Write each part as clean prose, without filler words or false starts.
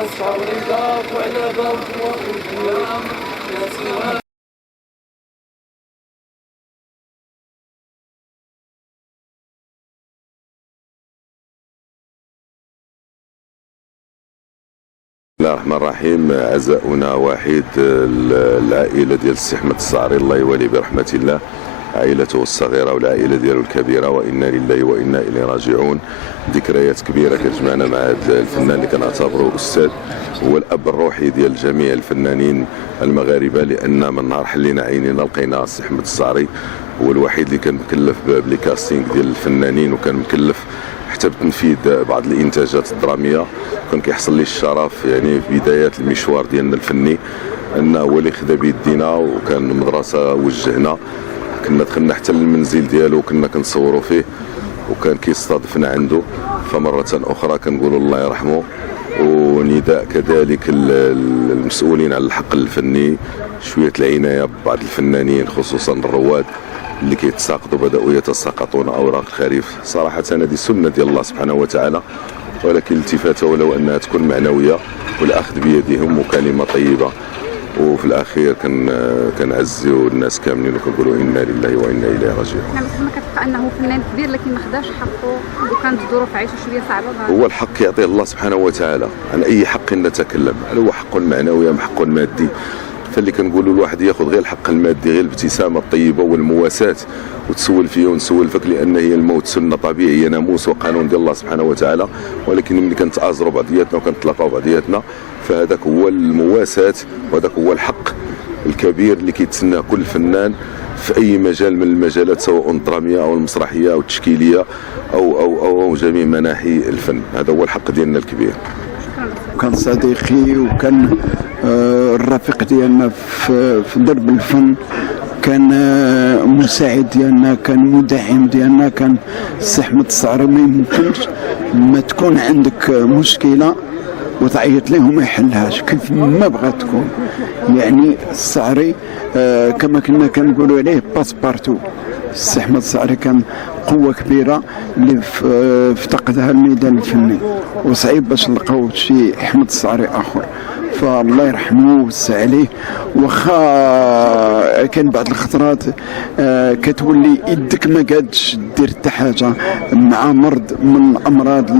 الله الرحمن الرحيم. عزاؤنا وحيد العائله ديال السي احمد الصعري، الله يولي برحمه الله عائلته الصغيره والعائله ديالو الكبيره، وانا لله وانا اليه راجعون. ذكريات كبيره كتجمعنا مع هذا الفنان اللي كنعتبره استاذ، هو الاب الروحي ديال جميع الفنانين المغاربه، لان من نهار حلينا عينينا لقينا السي احمد الصعري هو الوحيد اللي كان مكلف بلي كاستينغ ديال الفنانين، وكان مكلف حتى بتنفيذ بعض الانتاجات الدراميه. كان كيحصل لي الشرف يعني في بدايات المشوار ديالنا الفني انه هو اللي خدا بيدينا، وكان المدرسه وجهنا، كنا دخلنا حتى للمنزل ديالو وكنا كنصوروا فيه، وكان كيستضيفنا عنده. فمره اخرى كنقولوا الله يرحمه، ونداء كذلك المسؤولين على الحقل الفني شويه العنايه ببعض الفنانين خصوصا الرواد اللي كيتساقطوا، بداوا يتساقطون اوراق الخريف. صراحه هذه سنه ديال الله سبحانه وتعالى، ولكن الالتفاته ولو انها تكون معنويه والاخذ بيدهم وكلمه طيبه. وفي الاخير كنعزيو الناس كاملين وكنقولوا انا لله وانا اليه راجعون. نعم، كما كتبقى انه فنان كبير لكن ما خداش حقه، وكانت الظروف عايشه شويه صعبه. هو الحق يعطيه الله سبحانه وتعالى، عن اي حق نتكلم، هل هو حق معنوي ام حق مادي؟ فاللي كنقولوا الواحد ياخذ غير الحق المادي، غير الابتسامه الطيبه والمواساه، وتسول فيه ونسول فيك، لان هي الموت سنه طبيعيه، ناموس وقانون ديال الله سبحانه وتعالى. ولكن ملي كنتآزروا بعضياتنا وكنتلاقاو بعضياتنا، فهذاك هو المواساه، وهذاك هو الحق الكبير اللي كيتسناه كل فنان في اي مجال من المجالات، سواء الدراميه او المسرحيه او التشكيليه او جميع مناحي الفن. هذا هو الحق ديالنا الكبير. كان صديقي وكان الرفيق ديالنا في درب الفن، كان مساعد ديالنا، كان مدعم ديالنا، كان السي احمد الصعري. ما يمكنش ما تكون عندك مشكله وتعيط لهم ما يحلهاش كيف ما بغات تكون. يعني الصعري كما كنا كنقولوا عليه باسبارتو. السي احمد الصعري كان قوه كبيره اللي افتقدها الميدان الفني، وصعيب باش نلقاو شي احمد الصعري اخر. فالله يرحمه ويوسع عليه. واخا كان بعض الخطرات كتولي يدك ما قادش دير حتى حاجه مع مرض من الامراض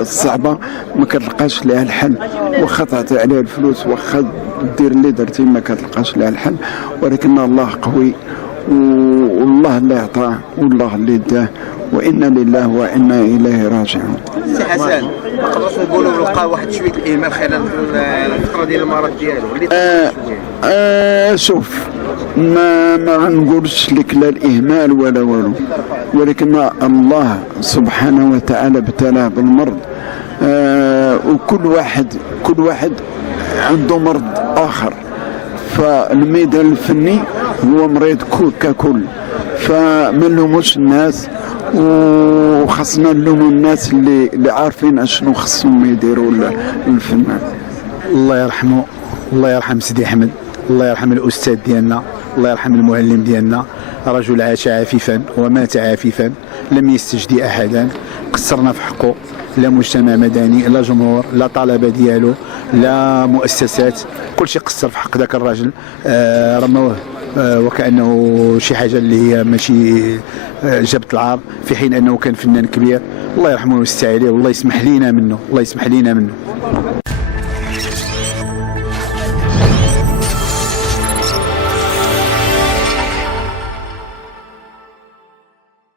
الصعبه ما كتلقاش لها الحل، واخا تعطي عليه الفلوس، واخا دير اللي درتي ما كتلقاش لها الحل. ولكن الله قوي، والله اللي عطاه والله اللي داه، وإنا لله وإنا إليه راجعون. سي حسن، نقدروا نقولوا لقى واحد شويه الايمان خلال الفتره ديال المرض ديالو اللي شوف، ما غنقولش لك لا الاهمال ولا والو، ولكن الله سبحانه وتعالى ابتلاه بالمرض. وكل واحد عنده مرض اخر. فالميدان الفني هو مريض ككل، فما نلوموش الناس، وخاصنا نلوموا الناس اللي عارفين اشنو خصهم يديروا الفنان. الله يرحمه، الله يرحم سيدي احمد، الله يرحم الاستاذ ديالنا، الله يرحم المعلم ديالنا. رجل عاش عفيفا ومات عفيفا، لم يستجدي احدا، قصرنا في حقه، لا مجتمع مدني، لا جمهور، لا طلبه ديالو، لا مؤسسات، كل شيء قصر في حق ذاك الرجل. رموه وكأنه شي حاجة اللي هي ماشي جبت العار، في حين أنه كان فنان كبير. الله يرحمه ويستر عليه، والله يسمح لينا منه، الله يسمح لينا منه.